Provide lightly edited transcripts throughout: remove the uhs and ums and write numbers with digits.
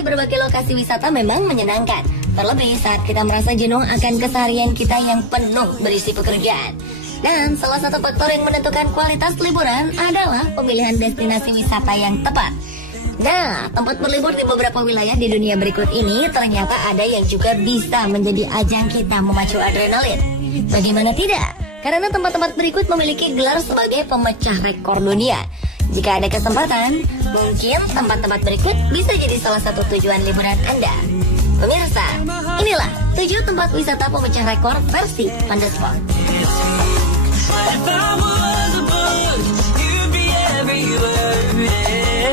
di berbagai lokasi wisata memang menyenangkan. Terlebih saat kita merasa jenuh akan keseharian kita yang penuh berisi pekerjaan. Dan salah satu faktor yang menentukan kualitas liburan adalah pemilihan destinasi wisata yang tepat. Nah, tempat berlibur di beberapa wilayah di dunia berikut ini ternyata ada yang juga bisa menjadi ajang kita memacu adrenalin. Bagaimana tidak? Karena tempat-tempat berikut memiliki gelar sebagai pemecah rekor dunia. Jika ada kesempatan, mungkin tempat-tempat berikut bisa jadi salah satu tujuan liburan Anda. Pemirsa, inilah 7 tempat wisata pemecah rekor versi On The Spot. If I was a bird, you'd be everywhere. Hey, hey, hey.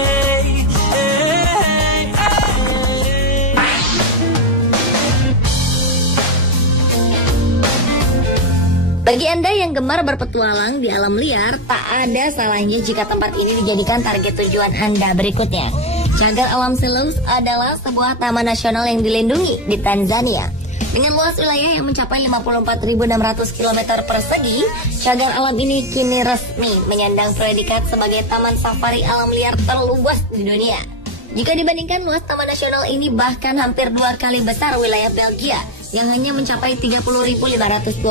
Bagi Anda yang gemar berpetualang di alam liar, tak ada salahnya jika tempat ini dijadikan target tujuan Anda berikutnya. Cagar Alam Selous adalah sebuah taman nasional yang dilindungi di Tanzania. Dengan luas wilayah yang mencapai 54.600 km persegi, cagar alam ini kini resmi menyandang predikat sebagai taman safari alam liar terluas di dunia. Jika dibandingkan, luas taman nasional ini bahkan hampir 2 kali besar wilayah Belgia yang hanya mencapai 30.528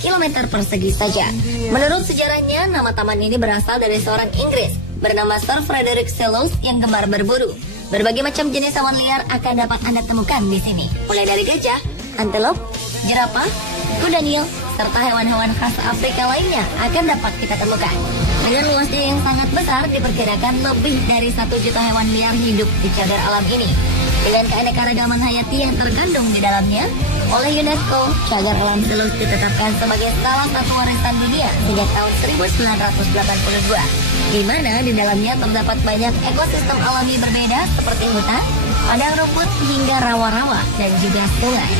km persegi saja. Menurut sejarahnya, nama taman ini berasal dari seorang Inggris bernama Sir Frederick Selous yang gemar berburu. Berbagai macam jenis hewan liar akan dapat Anda temukan di sini, mulai dari gajah, antelop, jerapah, kuda nil, serta hewan-hewan khas Afrika lainnya akan dapat kita temukan. Dengan luasnya yang sangat besar, diperkirakan lebih dari 1 juta hewan liar hidup di cagar alam ini. Dengan keanekaragaman hayati yang terkandung di dalamnya, oleh UNESCO, cagar alam Selous ditetapkan sebagai salah satu warisan dunia sejak tahun 1982, di mana di dalamnya terdapat banyak ekosistem alami berbeda seperti hutan, padang rumput hingga rawa-rawa dan juga sungai.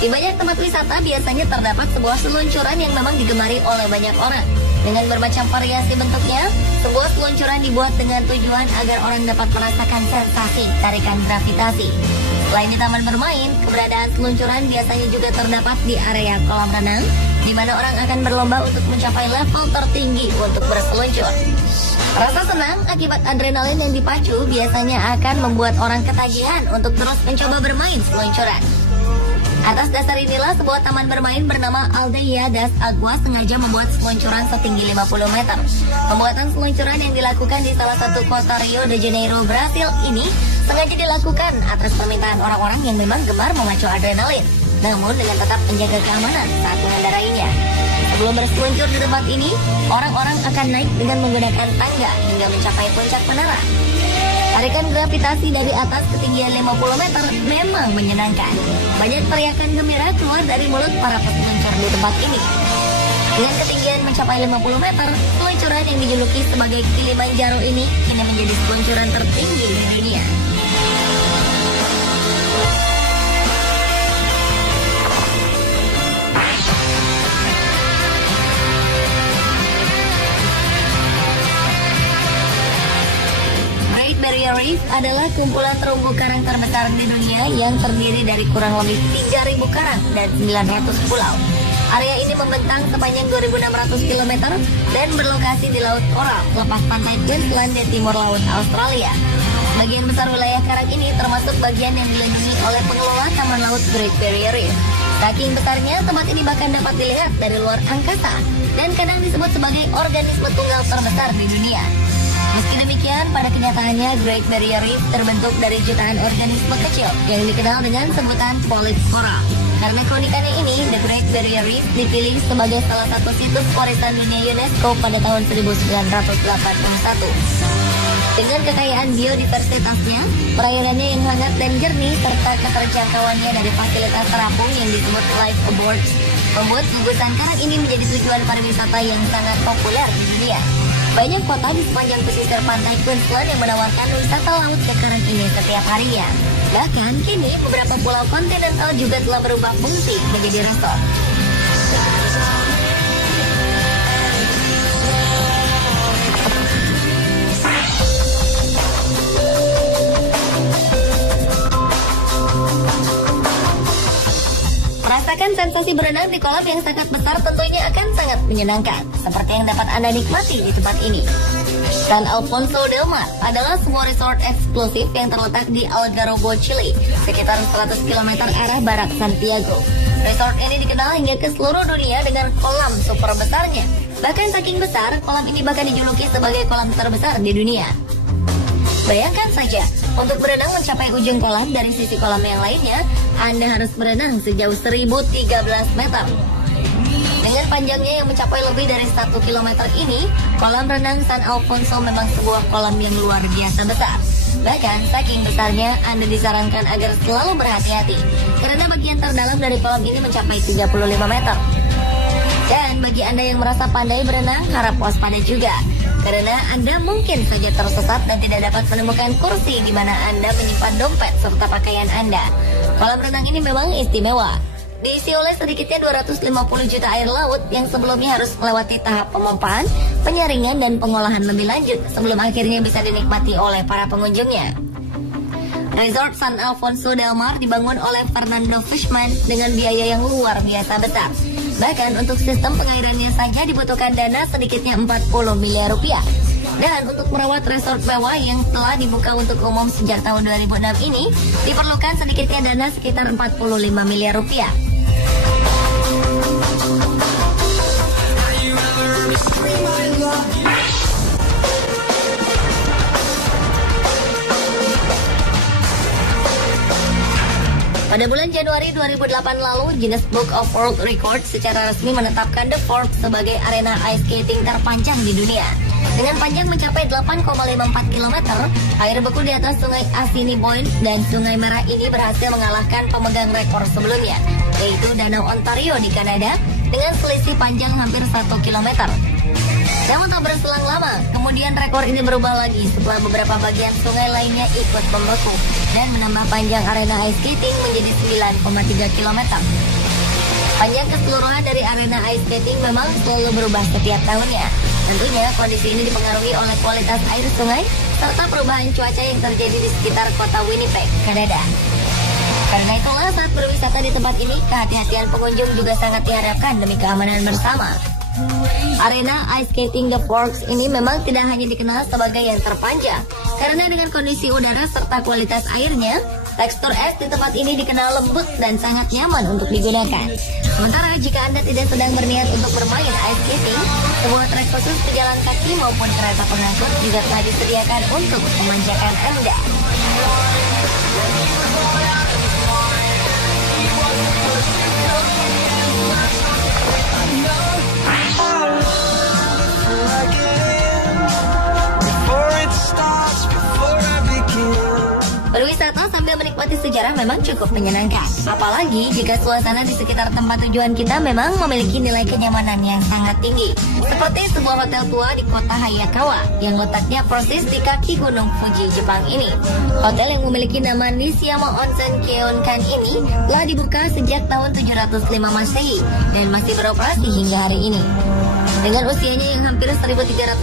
Di banyak tempat wisata biasanya terdapat sebuah seluncuran yang memang digemari oleh banyak orang. Dengan bermacam variasi bentuknya, sebuah seluncuran dibuat dengan tujuan agar orang dapat merasakan sensasi tarikan gravitasi. Selain di taman bermain, keberadaan seluncuran biasanya juga terdapat di area kolam renang, di mana orang akan berlomba untuk mencapai level tertinggi untuk berseluncur. Rasa senang akibat adrenalin yang dipacu biasanya akan membuat orang ketagihan untuk terus mencoba bermain seluncuran. Atas dasar inilah sebuah taman bermain bernama Aldeia das Aguas sengaja membuat seluncuran setinggi 50 meter. Pembuatan seluncuran yang dilakukan di salah satu kota Rio de Janeiro, Brasil ini sengaja dilakukan atas permintaan orang-orang yang memang gemar memacu adrenalin, namun dengan tetap menjaga keamanan saat mengendarainya. Sebelum berseluncur di tempat ini, orang-orang akan naik dengan menggunakan tangga hingga mencapai puncak menara. Tarikan gravitasi dari atas ketinggian 50 meter memang menyenangkan. Banyak teriakan gembira keluar dari mulut para peseluncur di tempat ini. Dengan ketinggian mencapai 50 meter, seluncuran yang dijuluki sebagai Kilimanjaro ini kini menjadi seluncuran tertinggi di dunia. Barrier Reef adalah kumpulan terumbu karang terbesar di dunia yang terdiri dari kurang lebih 3.000 karang dan 900 pulau. Area ini membentang sepanjang 2.600 km dan berlokasi di Laut Coral, lepas pantai Queensland di timur laut Australia. Sebagian besar wilayah karang ini termasuk bagian yang dilindungi oleh pengelola Taman Laut Great Barrier Reef. Saking besarnya, tempat ini bahkan dapat dilihat dari luar angkasa dan kadang disebut sebagai organisme tunggal terbesar di dunia. Meski demikian, pada kenyataannya Great Barrier Reef terbentuk dari jutaan organisme kecil yang dikenal dengan sebutan polip coral. Karena keunikannya ini, The Great Barrier Reef dipilih sebagai salah satu situs warisan dunia UNESCO pada tahun 1981. Dengan kekayaan biodiversitasnya, perairannya yang hangat dan jernih, serta keterjangkauannya dari fasilitas terapung yang disebut life aboard, membuat gugusan karang ini menjadi tujuan pariwisata yang sangat populer di dunia. Banyak kota di sepanjang pesisir pantai Queensland yang menawarkan wisata laut ke karang ini setiap harinya. Bahkan kini beberapa pulau kontinental juga telah berubah fungsi menjadi resort. sensasi berenang di kolam yang sangat besar tentunya akan sangat menyenangkan, seperti yang dapat Anda nikmati di tempat ini. San Alfonso del Mar adalah sebuah resort eksklusif yang terletak di Algarrobo, Chile, sekitar 100 km arah barat Santiago. Resort ini dikenal hingga ke seluruh dunia dengan kolam super besarnya. Bahkan saking besar, kolam ini bahkan dijuluki sebagai kolam terbesar di dunia. Bayangkan saja, untuk berenang mencapai ujung kolam dari sisi kolam yang lainnya, Anda harus berenang sejauh 1013 meter. Dengan panjangnya yang mencapai lebih dari 1 km ini, kolam renang San Alfonso memang sebuah kolam yang luar biasa besar. Bahkan saking besarnya, Anda disarankan agar selalu berhati-hati, karena bagian terdalam dari kolam ini mencapai 35 meter. Dan bagi Anda yang merasa pandai berenang, harap waspada juga, karena Anda mungkin saja tersesat dan tidak dapat menemukan kursi di mana Anda menyimpan dompet serta pakaian Anda. Kolam renang ini memang istimewa. Diisi oleh sedikitnya 250 juta air laut yang sebelumnya harus melewati tahap pemompaan, penyaringan, dan pengolahan lebih lanjut sebelum akhirnya bisa dinikmati oleh para pengunjungnya. Resort San Alfonso del Mar dibangun oleh Fernando Fishman dengan biaya yang luar biasa besar. Bahkan untuk sistem pengairannya saja dibutuhkan dana sedikitnya 40 miliar rupiah. Dan untuk merawat resort mewah yang telah dibuka untuk umum sejak tahun 2006 ini, diperlukan sedikitnya dana sekitar 45 miliar rupiah. Pada bulan Januari 2008 lalu, Guinness Book of World Records secara resmi menetapkan The Fork sebagai arena ice skating terpanjang di dunia. Dengan panjang mencapai 8,54 km, air beku di atas sungai Assiniboine dan sungai Merah ini berhasil mengalahkan pemegang rekor sebelumnya, yaitu Danau Ontario di Kanada, dengan selisih panjang hampir 1 km. Namun tak berselang lama, kemudian rekor ini berubah lagi setelah beberapa bagian sungai lainnya ikut membeku dan menambah panjang arena ice skating menjadi 9,3 km. Panjang keseluruhan dari arena ice skating memang selalu berubah setiap tahunnya. Tentunya kondisi ini dipengaruhi oleh kualitas air sungai serta perubahan cuaca yang terjadi di sekitar kota Winnipeg, Kanada. Karena itulah saat berwisata di tempat ini, kehati-hatian pengunjung juga sangat diharapkan demi keamanan bersama. Arena ice skating The Forks ini memang tidak hanya dikenal sebagai yang terpanjang, karena dengan kondisi udara serta kualitas airnya, tekstur es di tempat ini dikenal lembut dan sangat nyaman untuk digunakan. Sementara jika Anda tidak sedang berniat untuk bermain ice skating, sebuah trek khusus pejalan kaki maupun kereta pengangkut juga telah disediakan untuk memanjakan Anda. Berwisata sambil menikmati sejarah memang cukup menyenangkan. Apalagi jika suasana di sekitar tempat tujuan kita memang memiliki nilai kenyamanan yang sangat tinggi. Seperti sebuah hotel tua di kota Hayakawa yang letaknya persis di kaki Gunung Fuji, Jepang ini. Hotel yang memiliki nama Nishiyama Onsen Kyokan ini telah dibuka sejak tahun 705 Masehi dan masih beroperasi hingga hari ini. Dengan usianya yang hampir 1.300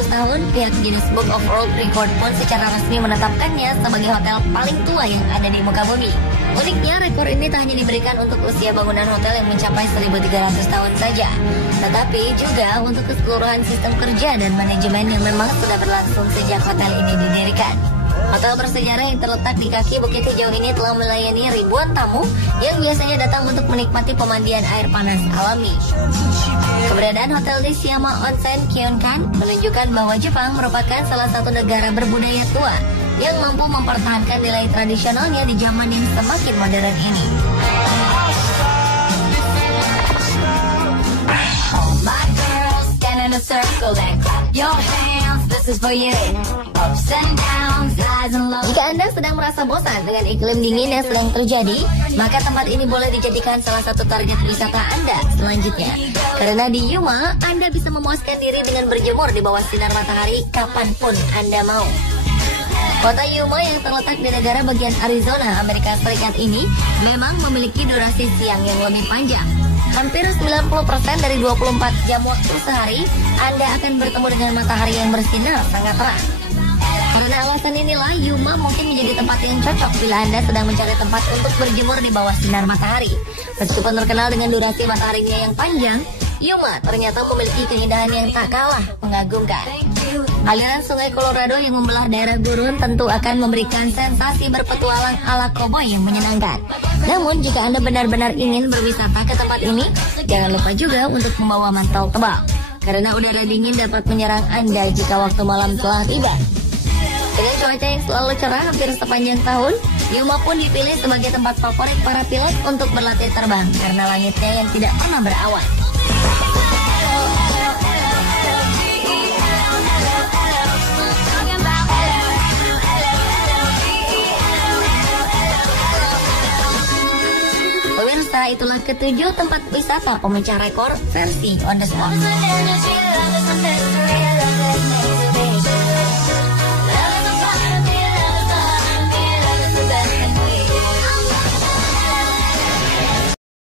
tahun, pihak Guinness Book of World Records pun secara resmi menetapkannya sebagai hotel paling tua yang ada di muka bumi. Uniknya, rekor ini tak hanya diberikan untuk usia bangunan hotel yang mencapai 1.300 tahun saja, tetapi juga untuk keseluruhan sistem kerja dan manajemen yang memang sudah berlangsung sejak hotel ini didirikan. Hotel bersejarah yang terletak di kaki Bukit Hijau ini telah melayani ribuan tamu yang biasanya datang untuk menikmati pemandian air panas alami. Keberadaan Hotel Nishiyama Onsen Kyokan menunjukkan bahwa Jepang merupakan salah satu negara berbudaya tua yang mampu mempertahankan nilai tradisionalnya di zaman yang semakin modern ini. My girls stand in a circle and clap your hands. This is for you. Ups and downs, highs and lows. Jika Anda sedang merasa bosan dengan iklim dingin yang sedang terjadi, maka tempat ini boleh dijadikan salah satu target wisata Anda selanjutnya. Karena di Yuma, Anda bisa memuaskan diri dengan berjemur di bawah sinar matahari kapanpun Anda mau. Kota Yuma yang terletak di negara bagian Arizona, Amerika Serikat ini memang memiliki durasi siang yang lebih panjang. Hampir 90% dari 24 jam waktu sehari, Anda akan bertemu dengan matahari yang bersinar sangat terang. Karena alasan inilah Yuma mungkin menjadi tempat yang cocok bila Anda sedang mencari tempat untuk berjemur di bawah sinar matahari. Meskipun terkenal dengan durasi mataharinya yang panjang, Yuma ternyata memiliki keindahan yang tak kalah mengagumkan. Aliran sungai Colorado yang membelah daerah gurun tentu akan memberikan sensasi berpetualang ala koboi yang menyenangkan. Namun jika Anda benar-benar ingin berwisata ke tempat ini, jangan lupa juga untuk membawa mantel tebal. Karena udara dingin dapat menyerang Anda jika waktu malam telah tiba. Dengan cuaca yang selalu cerah hampir sepanjang tahun, Yuma pun dipilih sebagai tempat favorit para pilot untuk berlatih terbang karena langitnya yang tidak pernah berawan. Pemirsa, itulah ketujuh tempat wisata pemecah rekor versi On The Spot.